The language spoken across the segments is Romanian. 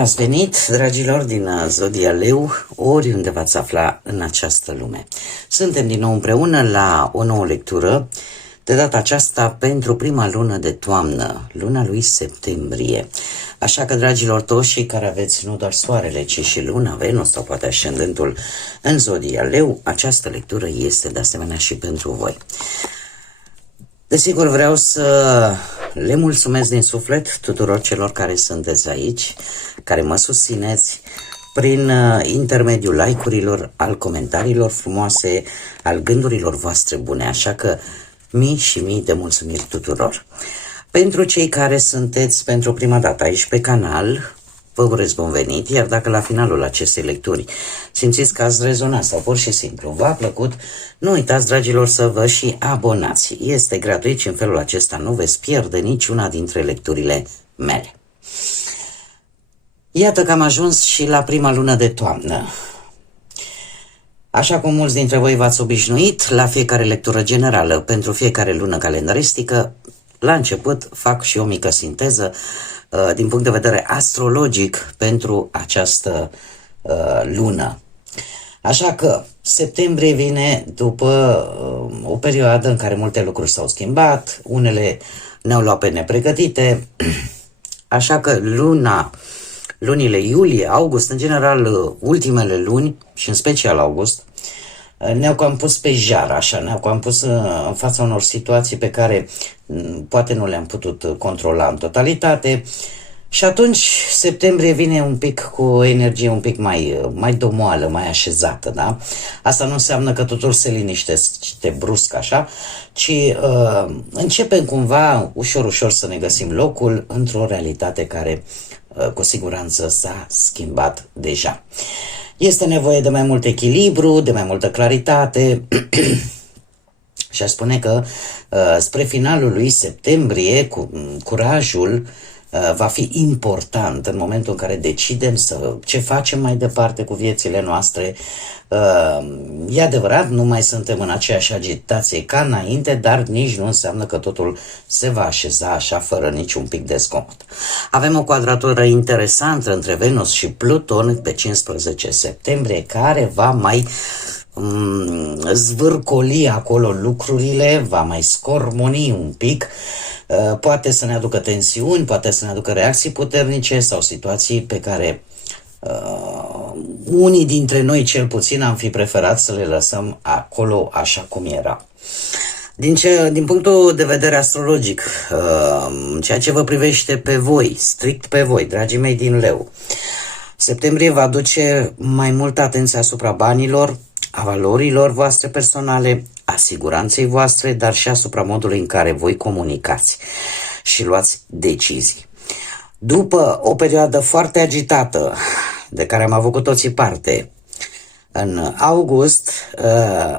ați venit, dragilor, din Zodia Leu, oriunde v-ați afla în această lume. Suntem din nou împreună la o nouă lectură, de data aceasta pentru prima lună de toamnă, luna lui septembrie. Așa că, dragilor, toți cei care aveți nu doar soarele, ci și luna, Venus sau poate ascendentul în Zodia Leu, această lectură este de asemenea și pentru voi. Desigur, vreau să le mulțumesc din suflet tuturor celor care sunteți aici, care mă susțineți prin intermediul like-urilor, al comentariilor frumoase, al gândurilor voastre bune, așa că mii și mii de mulțumiri tuturor. Pentru cei care sunteți pentru prima dată aici pe canal, vă urez bun venit, iar dacă la finalul acestei lecturi simțiți că ați rezonat sau pur și simplu v-a plăcut, nu uitați, dragilor, să vă și abonați. Este gratuit și în felul acesta nu veți pierde niciuna dintre lecturile mele. Iată că am ajuns și la prima lună de toamnă. Așa cum mulți dintre voi v-ați obișnuit, la fiecare lectură generală, pentru fiecare lună calendaristică, la început fac și o mică sinteză din punct de vedere astrologic pentru această lună. Așa că septembrie vine după o perioadă în care multe lucruri s-au schimbat, unele ne-au luat pe nepregătite, așa că lunile iulie, august, în general ultimele luni și în special august, ne-au cam pus pe jar, așa, ne-au cam pus în fața unor situații pe care poate nu le-am putut controla în totalitate și atunci septembrie vine un pic cu o energie un pic mai domoală, mai așezată, da? Asta nu înseamnă că totul se liniștește brusc așa, ci începem cumva ușor să ne găsim locul într-o realitate care cu siguranță s-a schimbat deja. Este nevoie de mai mult echilibru, de mai multă claritate și aș spune că spre finalul lui septembrie curajul va fi important în momentul în care decidem ce facem mai departe cu viețile noastre. E adevărat, nu mai suntem în aceeași agitație ca înainte, dar nici nu înseamnă că totul se va așeza așa fără niciun pic de zgomot. Avem o quadratură interesantă între Venus și Pluton pe 15 septembrie care va mai zvârcoli acolo lucrurile, va mai scormoni un pic, poate să ne aducă tensiuni, poate să ne aducă reacții puternice sau situații pe care unii dintre noi cel puțin am fi preferat să le lăsăm acolo așa cum era. Din punctul de vedere astrologic, ceea ce vă privește pe voi, strict pe voi, dragii mei din Leu, septembrie va aduce mai multă atenție asupra banilor, a valorilor voastre personale, a siguranței voastre, dar și asupra modului în care voi comunicați și luați decizii. După o perioadă foarte agitată, de care am avut cu toții parte, în august,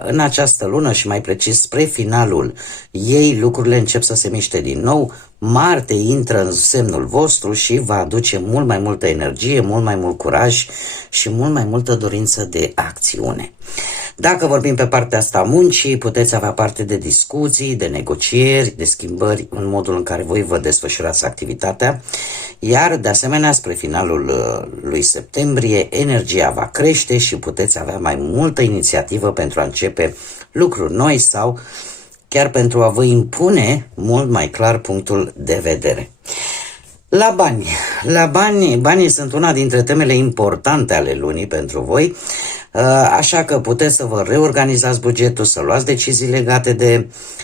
în această lună și mai precis spre finalul ei, lucrurile încep să se miște din nou. Marte intră în semnul vostru și va aduce mult mai multă energie, mult mai mult curaj și mult mai multă dorință de acțiune. Dacă vorbim pe partea asta a muncii, puteți avea parte de discuții, de negocieri, de schimbări în modul în care voi vă desfășurați activitatea, iar de asemenea spre finalul lui septembrie energia va crește și puteți avea mai multă inițiativă pentru a începe lucruri noi sau chiar pentru a vă impune mult mai clar punctul de vedere. Banii sunt una dintre temele importante ale lunii pentru voi, așa că puteți să vă reorganizați bugetul, să luați decizii legate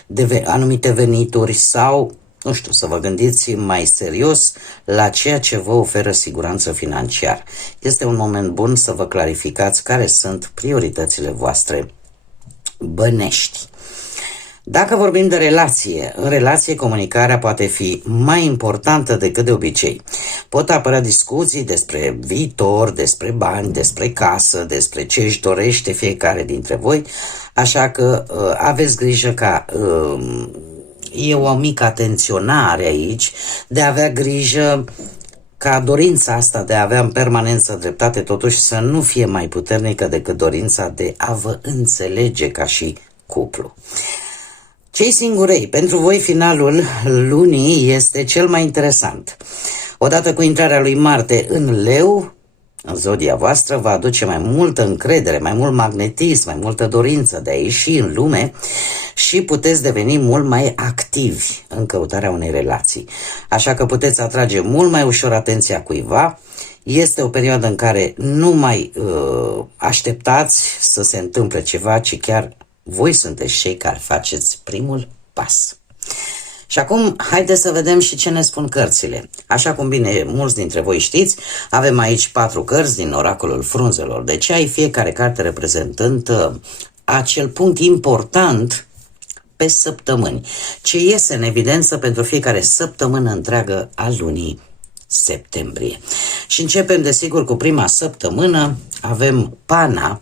de anumite venituri sau, nu știu, să vă gândiți mai serios la ceea ce vă oferă siguranță financiară. Este un moment bun să vă clarificați care sunt prioritățile voastre bănești. Dacă vorbim de relație, în relație comunicarea poate fi mai importantă decât de obicei. Pot apărea discuții despre viitor, despre bani, despre casă, despre ce își dorește fiecare dintre voi, așa că aveți grijă ca e o mică atenționare aici, de a avea grijă ca dorința asta de a avea în permanență dreptate totuși să nu fie mai puternică decât dorința de a vă înțelege ca și cuplu. Cei singurei, pentru voi finalul lunii este cel mai interesant. Odată cu intrarea lui Marte în Leu, în zodia voastră, va aduce mai multă încredere, mai mult magnetism, mai multă dorință de a ieși în lume și puteți deveni mult mai activi în căutarea unei relații. Așa că puteți atrage mult mai ușor atenția cuiva. Este o perioadă în care nu mai așteptați să se întâmple ceva, ci chiar voi sunteți cei care faceți primul pas. Și acum, haideți să vedem și ce ne spun cărțile. Așa cum bine mulți dintre voi știți, avem aici 4 cărți din oracolul frunzelor de ceai, fiecare carte reprezentând acel punct important pe săptămâni, ce iese în evidență pentru fiecare săptămână întreagă a lunii septembrie. Și începem, desigur, cu prima săptămână. Avem Pana.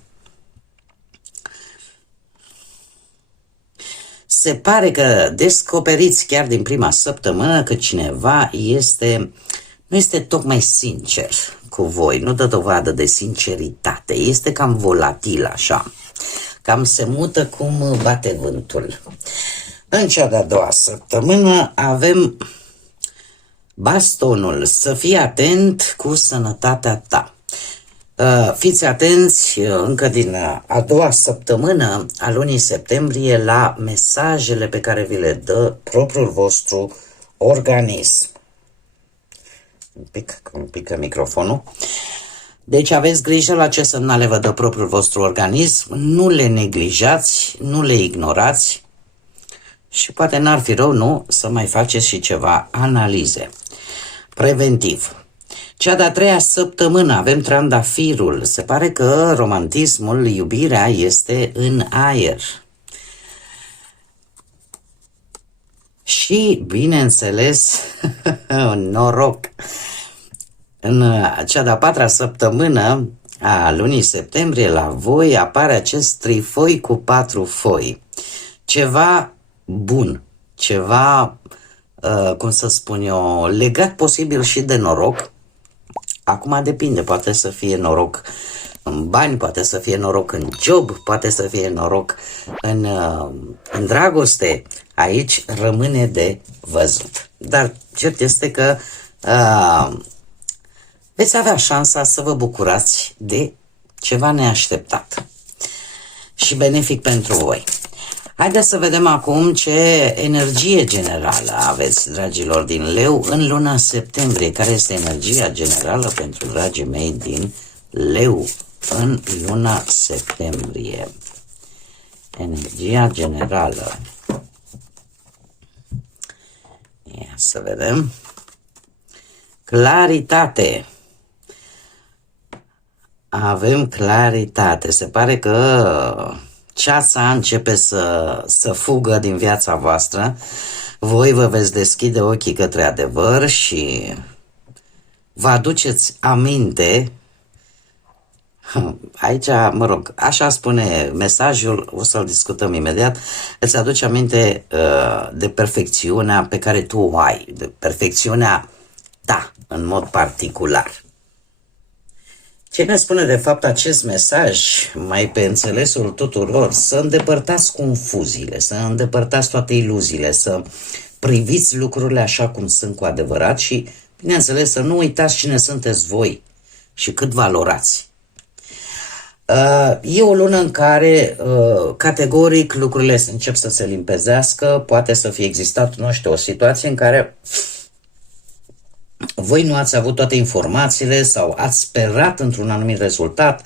Se pare că descoperiți chiar din prima săptămână că cineva nu este tocmai sincer cu voi, nu dă dovadă de sinceritate, este cam volatil așa, cam se mută cum bate vântul. În cea de-a doua săptămână avem Bastonul, să fii atent cu sănătatea ta. Fiți atenți încă din a doua săptămână a lunii septembrie la mesajele pe care vi le dă propriul vostru organism. Un pic microfonul. Deci aveți grijă la ce semnale vă dă propriul vostru organism, nu le neglijați, nu le ignorați și poate n-ar fi rău, nu, să mai faceți și ceva analize. Preventiv. Cea de-a treia săptămână avem Trandafirul. Se pare că romantismul, iubirea este în aer. Și, bineînțeles, noroc. În cea de-a patra săptămână a lunii septembrie la voi apare acest trifoi cu 4 foi. Ceva bun, ceva, cum să spun eu, legat posibil și de noroc. Acum depinde, poate să fie noroc în bani, poate să fie noroc în job, poate să fie noroc în dragoste. Aici rămâne de văzut. Dar cert este că veți avea șansa să vă bucurați de ceva neașteptat și benefic pentru voi. Haideți să vedem acum ce energie generală aveți, dragilor din Leu, în luna septembrie. Care este energia generală pentru dragii mei din Leu în luna septembrie? Energia generală. Ia să vedem. Claritate. Avem claritate. Se pare că ceața începe să fugă din viața voastră. Voi vă veți deschide ochii către adevăr și vă aduceți aminte. Aici, mă rog, așa spune mesajul, o să-l discutăm imediat. Îți aduce aminte de perfecțiunea pe care tu o ai, de perfecțiunea ta, în mod particular. Ce ne spune de fapt acest mesaj, mai pe înțelesul tuturor, să îndepărtați confuziile, să îndepărtați toate iluziile, să priviți lucrurile așa cum sunt cu adevărat și, bineînțeles, să nu uitați cine sunteți voi și cât valorați. E o lună în care categoric lucrurile încep să se limpezească, poate să fie existat, nu știu, o situație în care voi nu ați avut toate informațiile sau ați sperat într-un anumit rezultat,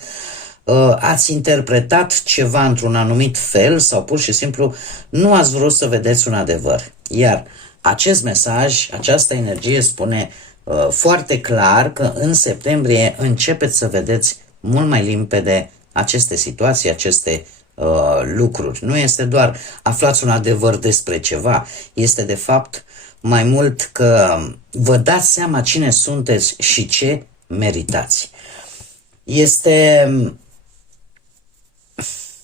ați interpretat ceva într-un anumit fel sau pur și simplu nu ați vrut să vedeți un adevăr. Iar acest mesaj, această energie spune foarte clar că în septembrie începeți să vedeți mult mai limpede aceste situații, aceste lucruri. Nu este doar aflați un adevăr despre ceva, este de fapt mai mult că vă dați seama cine sunteți și ce meritați.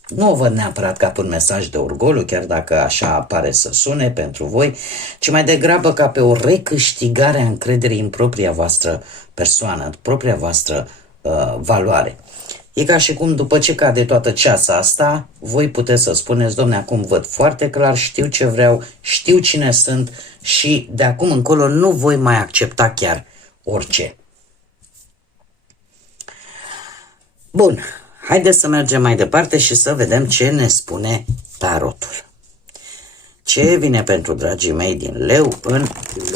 Nu o văd neapărat ca pe un mesaj de orgoliu, chiar dacă așa pare să sune pentru voi, ci mai degrabă ca pe o recâștigare a încrederii în propria voastră persoană, în propria voastră valoare. E ca și cum după ce cade toată ceața asta, voi puteți să spuneți, domne, acum văd foarte clar, știu ce vreau, știu cine sunt și de acum încolo nu voi mai accepta chiar orice. Bun, haideți să mergem mai departe și să vedem ce ne spune tarotul. Ce vine pentru dragii mei din Leu în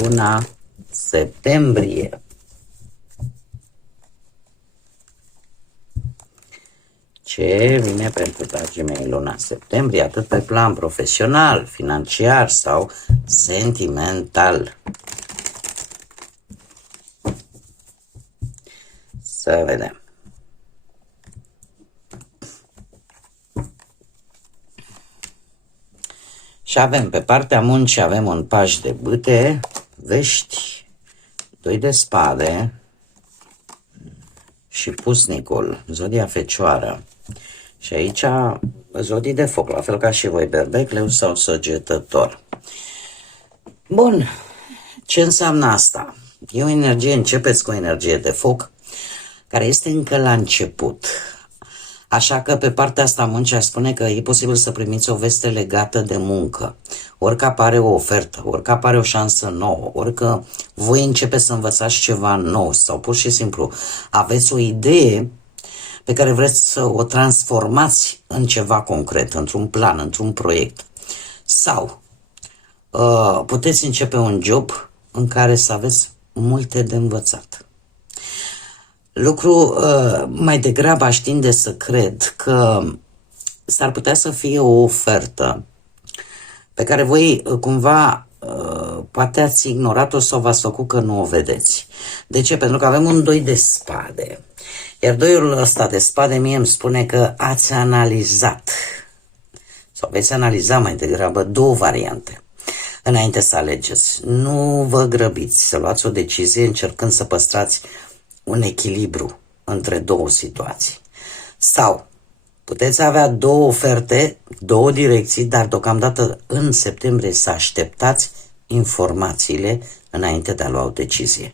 luna septembrie? Ce vine pentru dragii mei în luna septembrie, atât pe plan profesional, financiar sau sentimental? Să vedem. Și avem pe partea muncii, avem un paș de bâte, vești, 2 de spade și pusnicul, zodia fecioară. Și aici zodii de foc, la fel ca și voi, berbec, leu sau săgetător. Bun, ce înseamnă asta? E o energie, începeți cu o energie de foc, care este încă la început. Așa că pe partea asta muncea spune că e posibil să primiți o veste legată de muncă, ori că apare o ofertă, ori că apare o șansă nouă, ori că voi începeți să învățați ceva nou sau pur și simplu aveți o idee pe care vreți să o transformați în ceva concret, într-un plan, într-un proiect. Sau puteți începe un job în care să aveți multe de învățat. Lucru mai degrabă aș tinde să cred că s-ar putea să fie o ofertă pe care voi cumva poate ați ignorat-o sau v-ați făcut că nu o vedeți. De ce? Pentru că avem un 2 de spade. Iar 2-ul ăsta de spade mie îmi spune că ați analizat sau veți analiza mai degrabă 2 variante înainte să alegeți. Nu vă grăbiți să luați o decizie încercând să păstrați un echilibru între 2 situații. Sau puteți avea 2 oferte, 2 direcții, dar deocamdată în septembrie să așteptați informațiile înainte de a lua o decizie.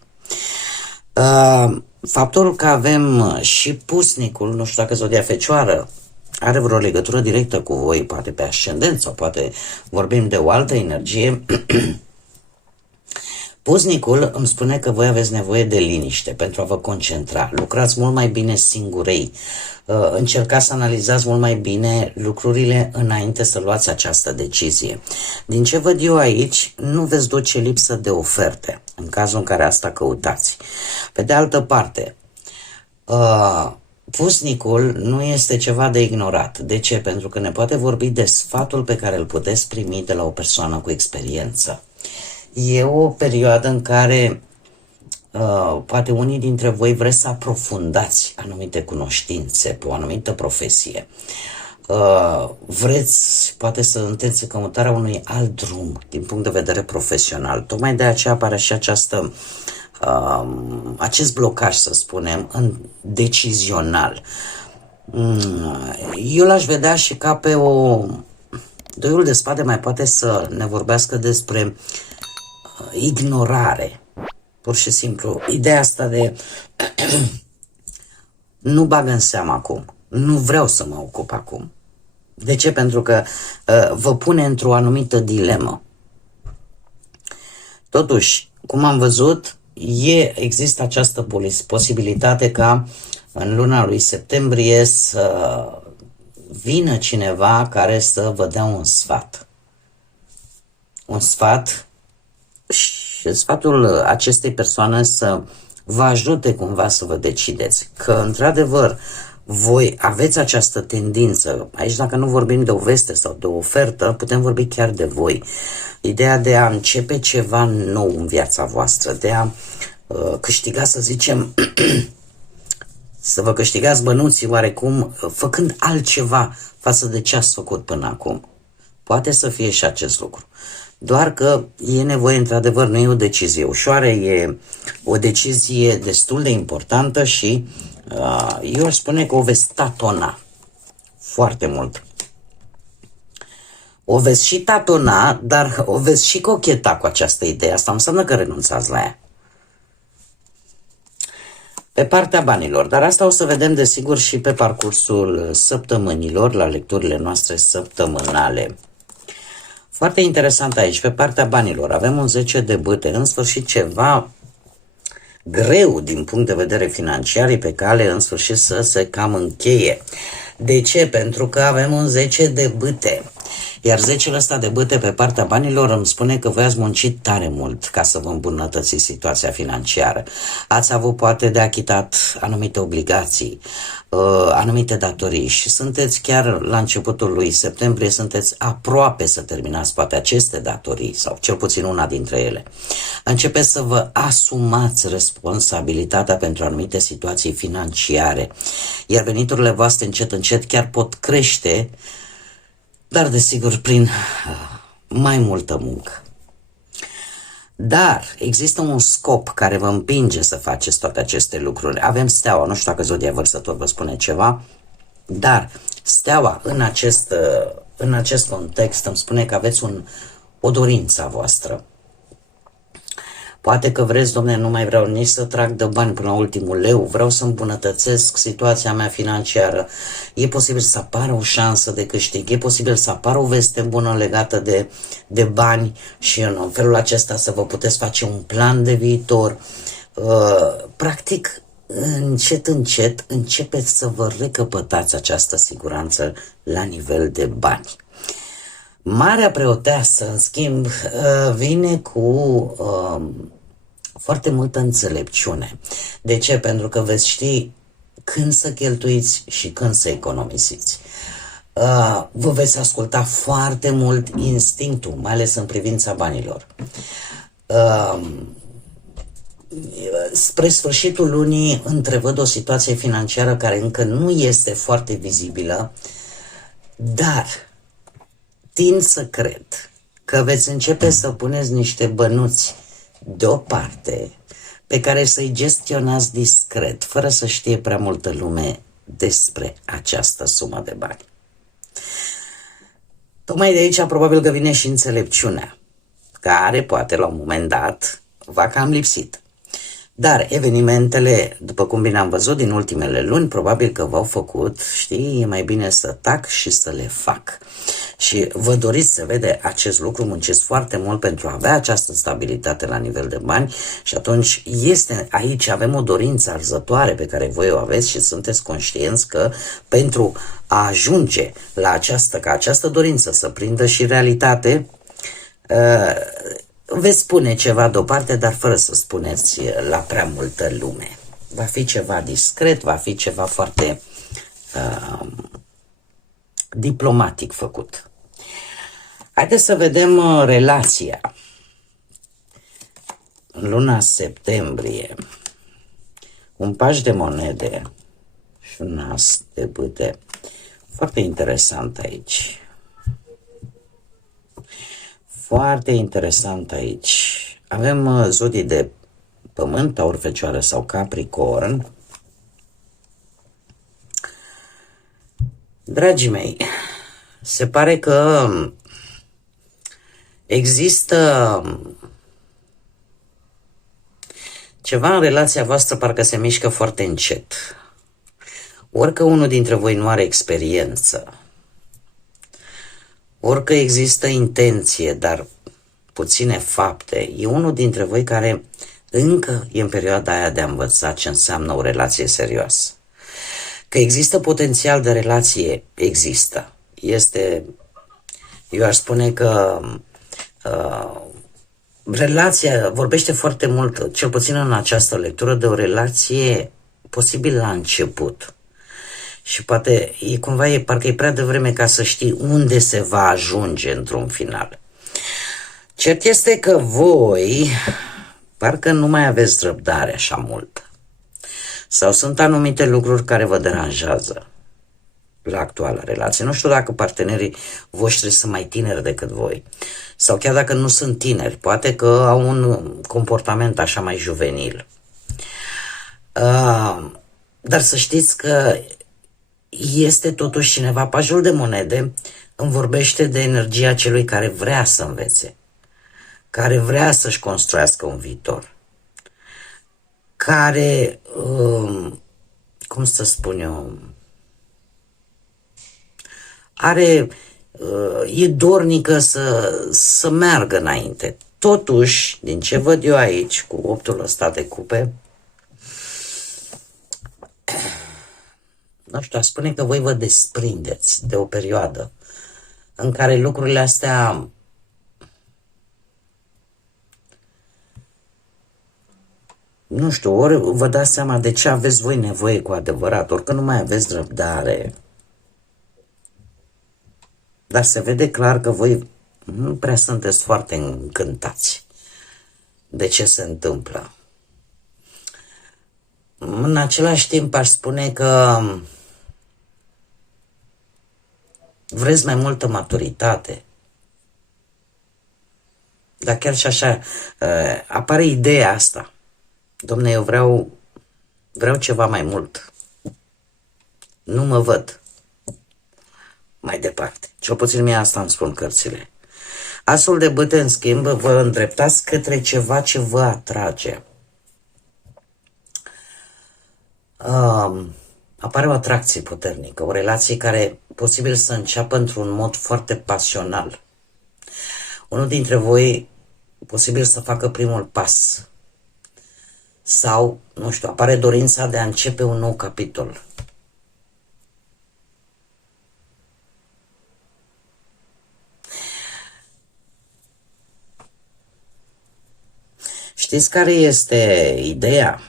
Faptul că avem și pusnicul, nu știu dacă zodia fecioară are vreo legătură directă cu voi, poate pe ascendent sau poate vorbim de o altă energie. Pusnicul îmi spune că voi aveți nevoie de liniște pentru a vă concentra. Lucrați mult mai bine singurei. Încercați să analizați mult mai bine lucrurile înainte să luați această decizie. Din ce văd eu aici, nu veți duce lipsă de oferte, în cazul în care asta căutați. Pe de altă parte, pusnicul nu este ceva de ignorat. De ce? Pentru că ne poate vorbi de sfatul pe care îl puteți primi de la o persoană cu experiență. E o perioadă în care poate unii dintre voi vreți să aprofundați anumite cunoștințe pe o anumită profesie. Vreți poate să sunteți în căutarea unui alt drum din punct de vedere profesional. Tocmai de aceea apare și acest blocaj, să spunem, decizional. Eu l-aș vedea și ca pe o... 2-ul de spade mai poate să ne vorbească despre ignorare. Pur și simplu, ideea asta de nu bag în seamă acum, nu vreau să mă ocup acum. De ce? Pentru că vă pune într-o anumită dilemă. Totuși, cum am văzut, există această posibilitate ca în luna lui septembrie să vină cineva care să vă dea un sfat. Un sfat și sfatul acestei persoane să vă ajute cumva să vă decideți. Că, într-adevăr, voi aveți această tendință, aici dacă nu vorbim de o veste sau de o ofertă, putem vorbi chiar de voi. Ideea de a începe ceva nou în viața voastră, de a câștiga, să zicem, să vă câștigați bănuții oarecum, făcând altceva față de ce ați făcut până acum. Poate să fie și acest lucru. Doar că e nevoie, într-adevăr, nu e o decizie ușoară, e o decizie destul de importantă și eu aș spune că o veți tatona foarte mult. O veți și tatona, dar o veți și cocheta cu această idee. Asta înseamnă că renunțați la ea. Pe partea banilor, dar asta o să vedem desigur și pe parcursul săptămânilor, la lecturile noastre săptămânale. Foarte interesant aici, pe partea banilor, avem un 10 de bâte, în sfârșit ceva greu din punct de vedere financiar, e pe cale în sfârșit să se cam încheie. De ce? Pentru că avem un 10 de bâte. Iar 10-ul ăsta de bâte pe partea banilor îmi spune că voi ați muncit tare mult ca să vă îmbunătățiți situația financiară. Ați avut poate de achitat anumite obligații, anumite datorii și sunteți chiar la începutul lui septembrie, sunteți aproape să terminați poate aceste datorii sau cel puțin una dintre ele. Începeți să vă asumați responsabilitatea pentru anumite situații financiare, iar veniturile voastre încet încet chiar pot crește, dar desigur prin mai multă muncă. Dar există un scop care vă împinge să faceți toate aceste lucruri. Avem steaua, nu știu dacă zodia vărsător vă spune ceva, dar steaua în acest context îmi spune că aveți o dorință a voastră. Poate că vreți, domne, nu mai vreau nici să trag de bani până la ultimul leu, vreau să îmbunătățesc situația mea financiară. E posibil să apară o șansă de câștig, e posibil să apară o veste bună legată de bani și în felul acesta să vă puteți face un plan de viitor. Practic, încet, încet, începeți să vă recăpătați această siguranță la nivel de bani. Marea preoteasă, în schimb, vine cu foarte multă înțelepciune. De ce? Pentru că veți ști când să cheltuiți și când să economisiți. Vă veți asculta foarte mult instinctul, mai ales în privința banilor. Spre sfârșitul lunii întrevăd o situație financiară care încă nu este foarte vizibilă, dar tind să cred că veți începe să puneți niște bănuți deoparte pe care să-i gestionați discret, fără să știe prea multă lume despre această sumă de bani. Tocmai de aici probabil că vine și înțelepciunea, care poate la un moment dat va cam lipsit. Dar evenimentele, după cum bine am văzut din ultimele luni, probabil că v-au făcut, știi, e mai bine să tac și să le fac. Și vă doriți să vede acest lucru, munciți foarte mult pentru a avea această stabilitate la nivel de bani și atunci aici avem o dorință arzătoare pe care voi o aveți și sunteți conștienți că pentru a ajunge la ca această dorință să prindă și realitate, veți pune ceva deoparte, dar fără să spuneți la prea multă lume. Va fi ceva discret, va fi ceva foarte diplomatic făcut. Haideți să vedem relația. În luna septembrie, un paș de monede și un as de bâte. Foarte interesant aici. Foarte interesant aici. Avem zodii de pământ, Taur, Fecioară sau Capricorn. Dragii mei, se pare că există ceva în relația voastră, parcă se mișcă foarte încet. Orică unul dintre voi nu are experiență, orică există intenție, dar puține fapte, e unul dintre voi care încă e în perioada aia de a învăța ce înseamnă o relație serioasă. Că există potențial de relație, există. Eu aș spune că relația vorbește foarte mult, cel puțin în această lectură, de o relație posibil la început. Și poate parcă e prea devreme ca să știi unde se va ajunge într-un final. Cert este că voi parcă nu mai aveți răbdare așa mult. Sau sunt anumite lucruri care vă deranjează la actuala relație. Nu știu dacă partenerii voștri sunt mai tineri decât voi. Sau chiar dacă nu sunt tineri, poate că au un comportament așa mai juvenil. Dar să știți că este totuși cineva, pajul de monede îmi vorbește de energia celui care vrea să învețe, care vrea să-și construiască un viitor, care, cum să spun eu, e dornică să meargă înainte. Totuși, din ce văd eu aici, cu optul ăsta de cupe, nu știu, aș spune că voi vă desprindeți de o perioadă în care lucrurile astea nu știu, ori vă dați seama de ce aveți voi nevoie cu adevărat, ori că nu mai aveți răbdare. Dar se vede clar că voi nu prea sunteți foarte încântați de ce se întâmplă. În același timp aș spune că vreți mai multă maturitate. Dar chiar și așa apare ideea asta. Dom'le, eu vreau ceva mai mult. Nu mă văd mai departe. Cel puțin mie asta îmi spun cărțile. Asul de bâte, în schimb, vă îndreptați către ceva ce vă atrage. Apare o atracție puternică, o relație care posibil să înceapă într-un mod foarte pasional. Unul dintre voi posibil să facă primul pas. Sau, nu știu, apare dorința de a începe un nou capitol. Știți care este ideea?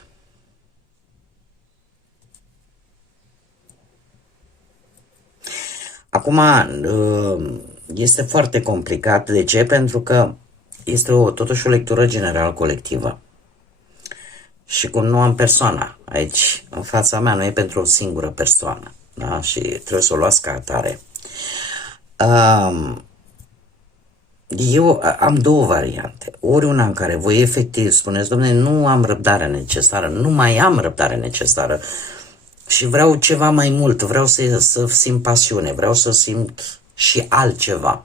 Acum, este foarte complicat. De ce? Pentru că este totuși o lectură general colectivă. Și cum nu am persoana aici, în fața mea, nu e pentru o singură persoană. Da? Și trebuie să o luați ca atare. Eu am două variante. Ori una în care voi efectiv spuneți, dom'le, nu am răbdare necesară, nu mai am răbdare necesară și vreau ceva mai mult, vreau să simt pasiune, vreau să simt și altceva.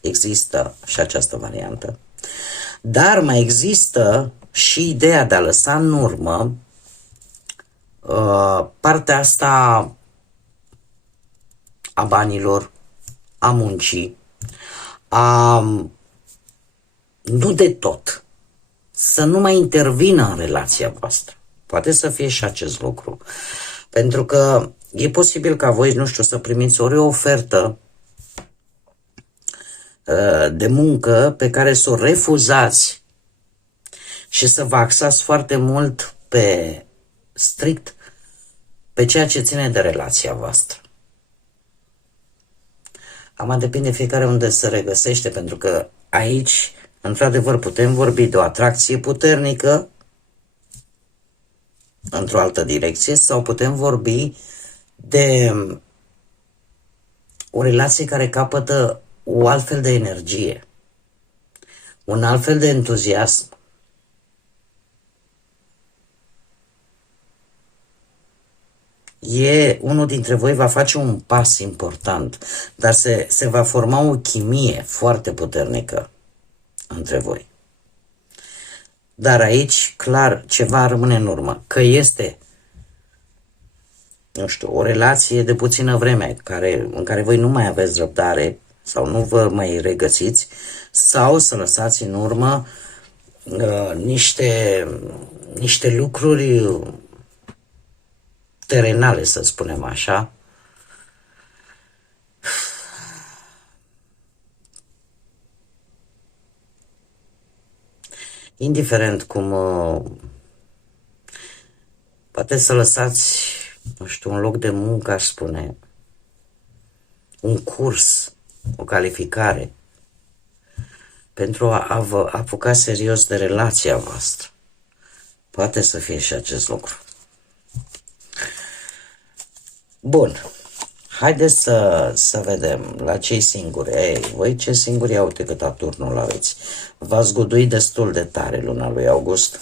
Există și această variantă. Dar mai există și ideea de a lăsa în urmă partea asta a banilor, a muncii, nu de tot, să nu mai intervină în relația voastră. Poate să fie și acest lucru. Pentru că e posibil ca voi, nu știu, să primiți ori o ofertă de muncă pe care să o refuzați și să vă axați foarte mult strict pe ceea ce ține de relația voastră. Acum depinde fiecare unde se regăsește, pentru că aici, într-adevăr, putem vorbi de o atracție puternică într-o altă direcție sau putem vorbi de o relație care capătă o altfel de energie, un altfel de entuziasm. Unul dintre voi va face un pas important, dar se va forma o chimie foarte puternică între voi. Dar aici, clar, ceva rămâne în urmă, că este, nu știu, o relație de puțină vreme, în care voi nu mai aveți răbdare sau nu vă mai regăsiți, sau să lăsați în urmă niște lucruri terenale, să spunem așa, indiferent cum poate să lăsați, nu știu, un loc de muncă, aș spune, un curs, o calificare, pentru a vă apuca serios de relația voastră. Poate să fie și acest lucru. Bun. Haideți să vedem la cei singuri. Voi ce singuri, ia uite cât turnul aveți. V-ați zguduit destul de tare luna lui august.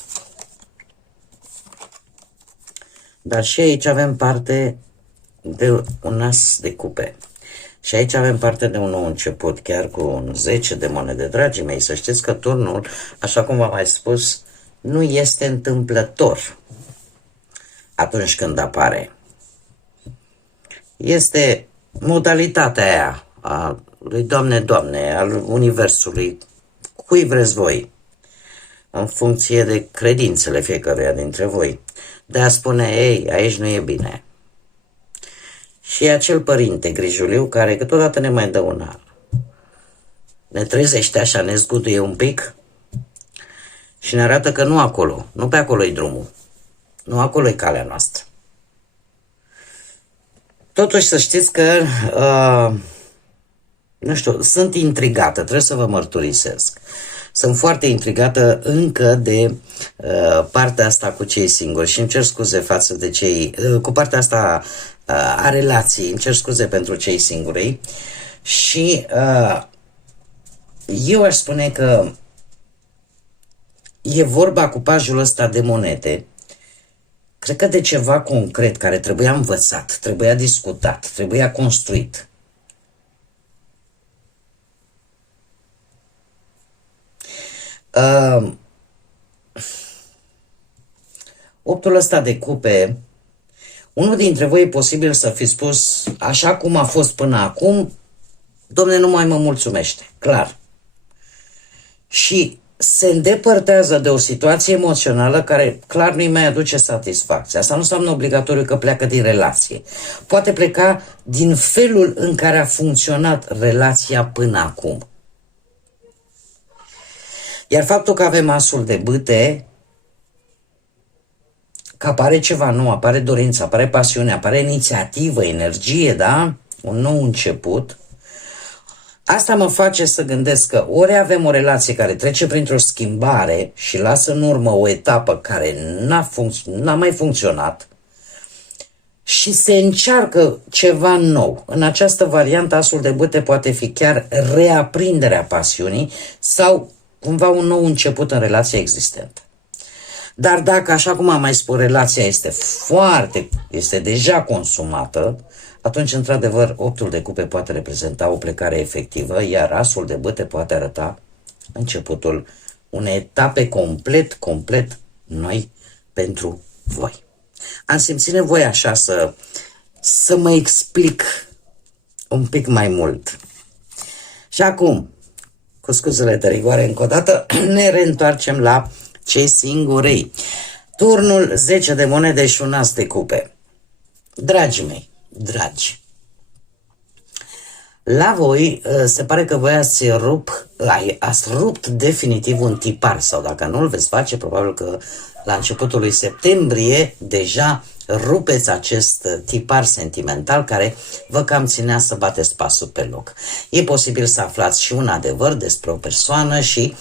Dar și aici avem parte de un as de cupe. Și aici avem parte de un nou început, chiar cu un 10 de monede. Dragii mei, să știți că turnul, așa cum v-am mai spus, nu este întâmplător atunci când apare. Este modalitatea aia a lui Doamne, al Universului, cui vreți voi, în funcție de credințele fiecăruia dintre voi, de a spune, ei, aici nu e bine. Și e acel părinte grijuliu care câteodată ne mai dă un ar. Ne trezește așa, ne zguduie un pic și ne arată că nu acolo, nu pe acolo e drumul, nu acolo e calea noastră. Totuși să știți că, nu știu, sunt intrigată, trebuie să vă mărturisesc. Sunt foarte intrigată încă de partea asta cu cei singuri și îmi cer scuze față de cei, cu partea asta a relației, îmi cer scuze pentru cei singuri și eu aș spune că e vorba cu pajul ăsta de monede, cred că de ceva concret care trebuia învățat, trebuia discutat, trebuia construit. Optul ăsta de cupe, unul dintre voi e posibil să fi spus, așa cum a fost până acum, Dom'le, nu mai mă mulțumește, clar. Și se îndepărtează de o situație emoțională care clar nu-i mai aduce satisfacție. Asta nu înseamnă obligatoriu că pleacă din relație. Poate pleca din felul în care a funcționat relația până acum. Iar faptul că avem asul de bâte, că apare ceva nou, apare dorință, apare pasiune, apare inițiativă, energie, da? Un nou început. Asta mă face să gândesc că ori avem o relație care trece printr-o schimbare și lasă în urmă o etapă care n-a mai funcționat și se încearcă ceva nou. În această variantă, asul de bâte poate fi chiar reaprinderea pasiunii sau cumva un nou început în relația existentă. Dar dacă, așa cum am mai spus, relația este deja consumată, atunci, într-adevăr, optul de cupe poate reprezenta o plecare efectivă, iar asul de bâte poate arăta începutul unei etape complet noi pentru voi. Am simțit nevoie așa să mă explic un pic mai mult. Și acum, cu scuzele de rigoare încă o dată, ne reîntoarcem la cei singuri. Turnul 10 de monede și un as de cupe. Dragii mei, dragi, la voi se pare că voi ați rupt definitiv un tipar, sau dacă nu îl veți face, probabil că la începutul lui septembrie deja rupeți acest tipar sentimental care vă cam ținea să bateți pasul pe loc. E posibil să aflați și un adevăr despre o persoană și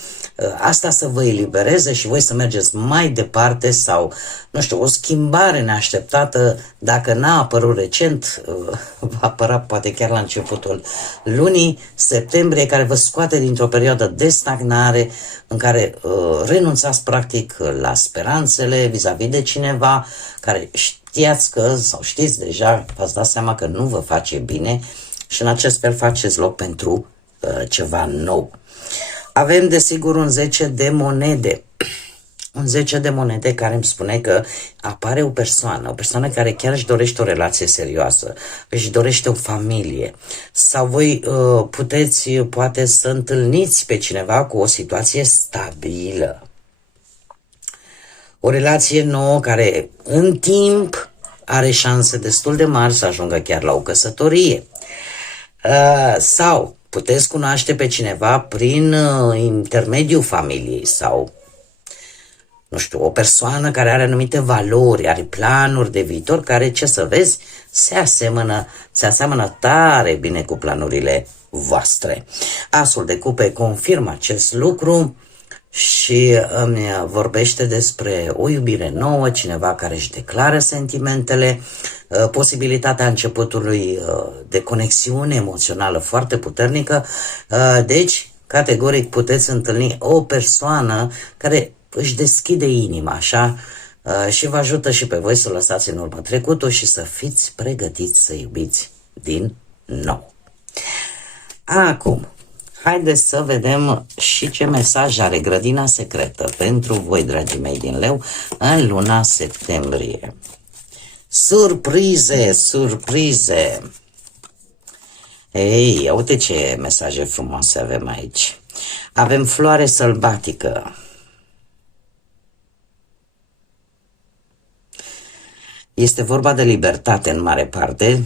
asta să vă elibereze și voi să mergeți mai departe sau, nu știu, o schimbare neașteptată, dacă n-a apărut recent, va apăra poate chiar la începutul lunii septembrie, care vă scoate dintr-o perioadă de stagnare în care renunțați practic la speranțele vis-a-vis de cineva care știați că, sau știți deja, v-ați dat seama că nu vă face bine și în acest fel faceți loc pentru ceva nou. Avem, desigur, un 10 de monede. Un 10 de monede care îmi spune că apare o persoană care chiar își dorește o relație serioasă, își dorește o familie. Sau voi puteți, poate, să întâlniți pe cineva cu o situație stabilă. O relație nouă care, în timp, are șanse destul de mari să ajungă chiar la o căsătorie. Sau puteți cunoaște pe cineva prin intermediul familiei sau, nu știu, o persoană care are anumite valori, are planuri de viitor, care, ce să vezi, se aseamănă tare bine cu planurile voastre. Asul de cupe confirmă acest lucru și îmi vorbește despre o iubire nouă, cineva care își declară sentimentele, posibilitatea începutului de conexiune emoțională foarte puternică. Deci, categoric, puteți întâlni o persoană care își deschide inima, așa, și vă ajută și pe voi să lăsați în urmă trecutul și să fiți pregătiți să iubiți din nou. Acum, haideți să vedem și ce mesaj are grădina secretă pentru voi, dragii mei din Leu, în luna septembrie. Surprize, surprize! Ei, uite ce mesaje frumoase avem aici. Avem floare sălbatică. Este vorba de libertate în mare parte.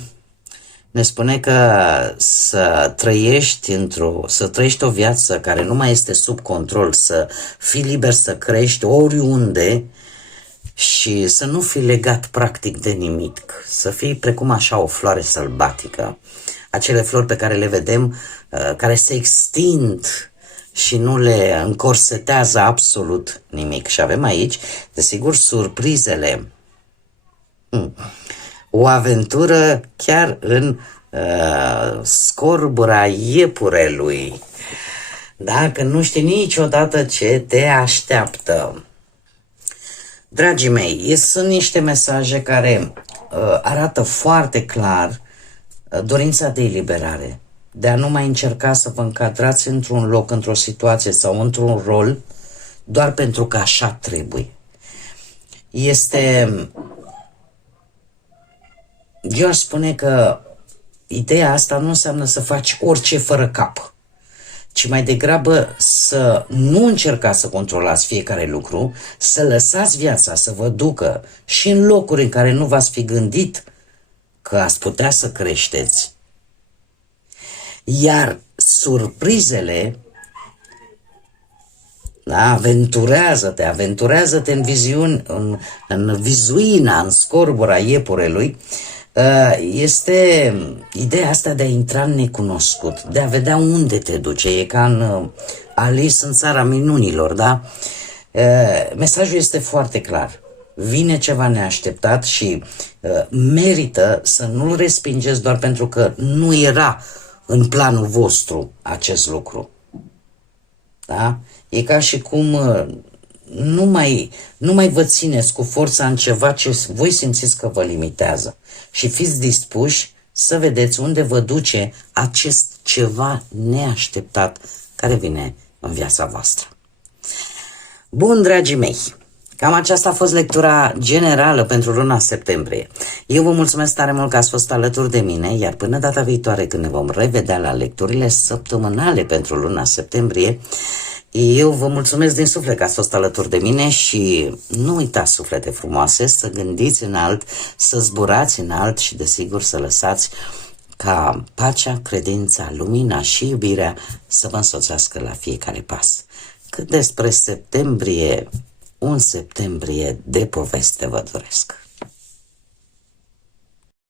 ne spune că să trăiești o viață care nu mai este sub control, să fii liber să crești oriunde și să nu fii legat practic de nimic, să fii precum așa o floare sălbatică, acele flori pe care le vedem, care se extind și nu le încorsetează absolut nimic. Și avem aici, desigur, surprizele. O aventură chiar în scorbura iepurelui. Dacă nu știi niciodată ce te așteaptă. Dragii mei, sunt niște mesaje care arată foarte clar dorința de eliberare, de a nu mai încerca să vă încadrați într-un loc, într-o situație sau într-un rol doar pentru că așa trebuie. Eu aș spune că ideea asta nu înseamnă să faci orice fără cap, ci mai degrabă să nu încercați să controlați fiecare lucru, să lăsați viața să vă ducă și în locuri în care nu v-ați fi gândit că ați putea să creșteți. Iar surprizele, da, aventurează-te în viziuni, în vizuina, în scorbura iepurelui, este ideea asta de a intra în necunoscut, de a vedea unde te duce. E ca în Alice în țara minunilor, da? Mesajul este foarte clar. Vine ceva neașteptat și merită să nu-l respingeți doar pentru că nu era în planul vostru acest lucru. Da? E ca și cum nu mai vă țineți cu forța în ceva ce voi simțiți că vă limitează și fiți dispuși să vedeți unde vă duce acest ceva neașteptat care vine în viața voastră. Bun, dragii mei, cam aceasta a fost lectura generală pentru luna septembrie. Eu vă mulțumesc tare mult că ați fost alături de mine, iar până data viitoare când ne vom revedea la lecturile săptămânale pentru luna septembrie, eu vă mulțumesc din suflet că ați fost alături de mine și nu uitați, suflete frumoase, să gândiți înalt, să zburați înalt și desigur să lăsați ca pacea, credința, lumina și iubirea să vă însoțească la fiecare pas. Cât despre septembrie, un septembrie de poveste vă doresc.